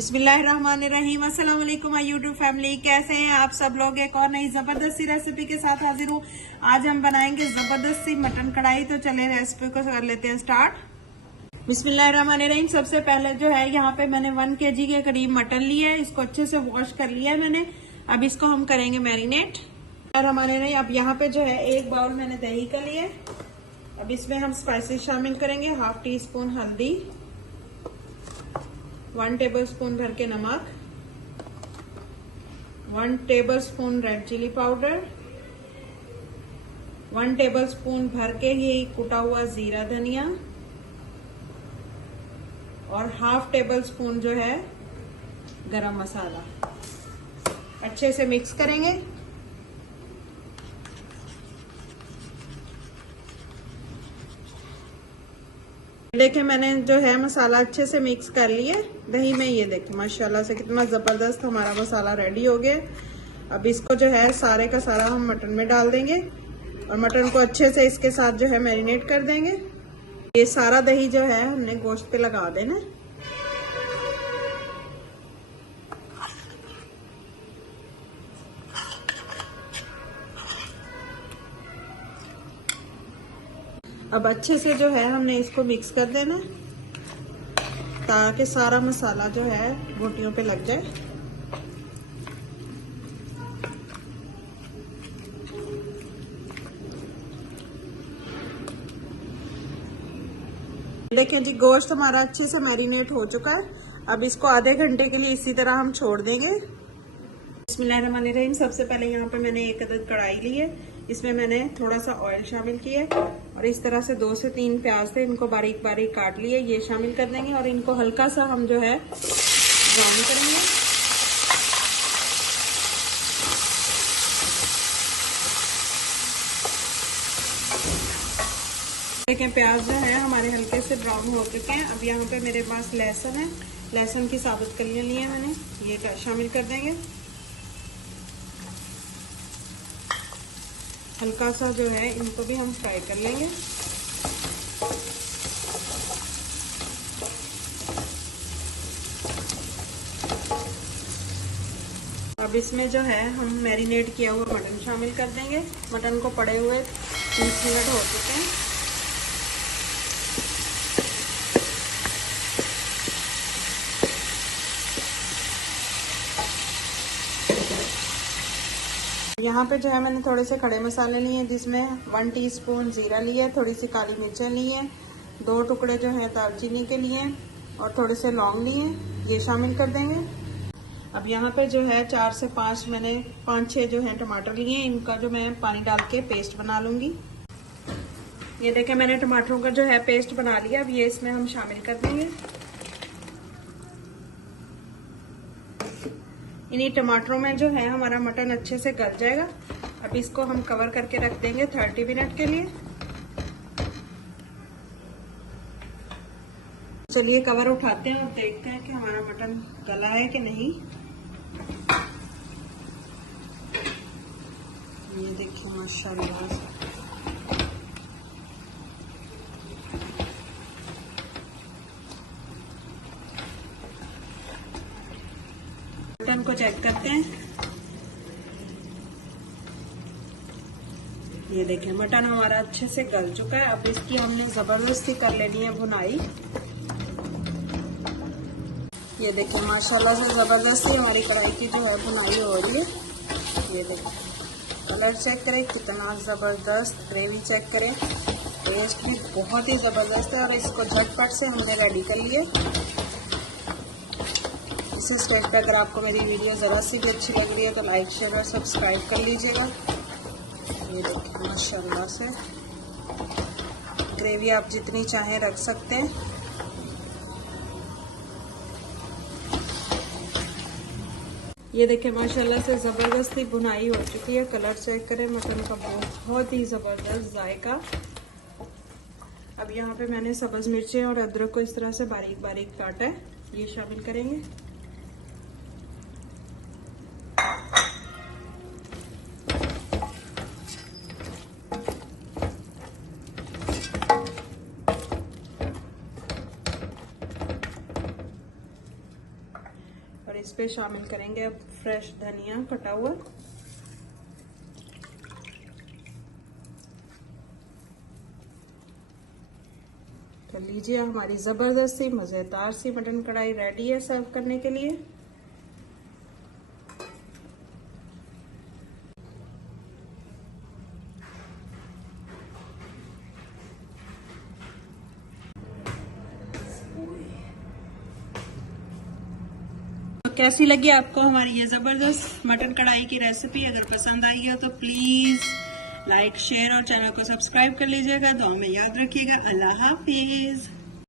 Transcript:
बिस्मिल्लाहिर्रहमानिर्रहीम। अस्सलाम वालेकुम माय यूट्यूब फैमिली, कैसे हैं आप सब लोग। एक और नई जबरदस्त सी रेसिपी के साथ हाजिर हूँ। आज हम बनाएंगे जबरदस्त सी मटन कढ़ाई। तो चले रेसिपी को कर लेते हैं स्टार्ट। बिस्मिल्लाहिर्रहमानिर्रहीम। सबसे पहले जो है यहाँ पे मैंने 1 kg के करीब मटन लिया है। इसको अच्छे से वॉश कर लिया है मैंने। अब इसको हम करेंगे मैरिनेट। अब यहाँ पे जो है 1 बाउल मैंने दही का लिया है। अब इसमें हम स्पाइसेस शामिल करेंगे। 1/2 टीस्पून हल्दी, 1 टेबलस्पून भर के नमक, 1 tablespoon red chilli powder, 1 tablespoon भर के ही कुटा हुआ जीरा धनिया और 1/2 टेबलस्पून जो है गरम मसाला। अच्छे से मिक्स करेंगे। देखिए मैंने जो है मसाला अच्छे से मिक्स कर लिया दही में। ये देखिए माशाल्लाह से कितना जबरदस्त हमारा मसाला रेडी हो गया। अब इसको जो है सारे का सारा हम मटन में डाल देंगे और मटन को अच्छे से इसके साथ जो है मैरिनेट कर देंगे। ये सारा दही जो है हमने गोश्त पे लगा देना। अब अच्छे से जो है हमने इसको मिक्स कर देना ताकि सारा मसाला जो है बोटियों पे लग जाए। देखें जी गोश्त हमारा अच्छे से मैरिनेट हो चुका है। अब इसको आधे घंटे के लिए इसी तरह हम छोड़ देंगे। बिस्मिल्लाहिर्रहमानिर्रहीम। सबसे पहले यहाँ पे मैंने 1 अदद कढ़ाई ली है। इसमें मैंने थोड़ा सा ऑयल शामिल किया है और इस तरह से 2 से 3 प्याज थे, इनको बारीक बारीक काट लिए, ये शामिल कर देंगे और इनको हल्का सा हम जो है ब्राउन करेंगे। देखें प्याज जो है हमारे हल्के से ब्राउन हो चुके हैं। अब यहाँ पे मेरे पास लहसुन है, लहसुन की साबुत कलियां ली है मैंने, ये शामिल कर देंगे। हल्का सा जो है इनको भी हम फ्राई कर लेंगे। अब इसमें जो है हम मैरिनेट किया हुआ मटन शामिल कर देंगे। मटन को पड़े हुए 30 मिनट हो चुके हैं। यहाँ पे जो है मैंने थोड़े से खड़े मसाले लिए हैं, जिसमें 1 टीस्पून जीरा लिया है, थोड़ी सी काली मिर्चें ली हैं, 2 टुकड़े जो हैं दालचीनी के लिए और थोड़े से लौंग लिए, ये शामिल कर देंगे। अब यहाँ पे जो है 4 से 5 मैंने 5-6 जो है टमाटर लिए हैं, इनका जो मैं पानी डाल के पेस्ट बना लूंगी। ये देखें मैंने टमाटरों का जो है पेस्ट बना लिया। अब ये इसमें हम शामिल कर देंगे। इन्हीं टमाटरों में जो है हमारा मटन अच्छे से गल जाएगा। अब इसको हम कवर करके रख देंगे 30 मिनट के लिए। चलिए कवर उठाते हैं और देखते हैं कि हमारा मटन गला है कि नहीं। ये देखिए माशाल्लाह मटन को चेक करते हैं। ये देखिए मटन हमारा अच्छे से गल चुका है। अब इसकी हमने जबरदस्ती कर लेनी है भुनाई। ये देखिए माशाल्लाह से जबरदस्ती हमारी कढ़ाई की जो है भुनाई हो रही है। ये देखिए कलर चेक करें कितना जबरदस्त, ग्रेवी चेक करें, टेस्ट भी बहुत ही जबरदस्त है। और इसको झटपट से हमने रेडी कर लिए। इस स्टेज पे अगर आपको मेरी वीडियो ज़रा सी भी अच्छी लग रही है तो लाइक शेयर और सब्सक्राइब कर लीजिएगा। ये देखिए माशाल्लाह से ग्रेवी आप जितनी चाहें रख सकते हैं। ये देखिए माशाल्लाह से ज़बरदस्ती भुनाई हो चुकी है। कलर चेक करें मटन का, बहुत ही ज़बरदस्त जायका। अब यहाँ पे मैंने सब्ज़ मिर्चें और अदरक को इस तरह से बारीक बारीक काटा है, ये शामिल करेंगे। इस पे शामिल करेंगे अब फ्रेश धनिया कटा हुआ। तो लीजिए, हमारी जबरदस्त सी मजेदार सी मटन कढ़ाई रेडी है सर्व करने के लिए। तो कैसी लगी आपको हमारी ये जबरदस्त मटन कढ़ाई की रेसिपी? अगर पसंद आई हो तो प्लीज लाइक शेयर और चैनल को सब्सक्राइब कर लीजिएगा। दुआ में याद रखिएगा। अल्लाह हाफिज।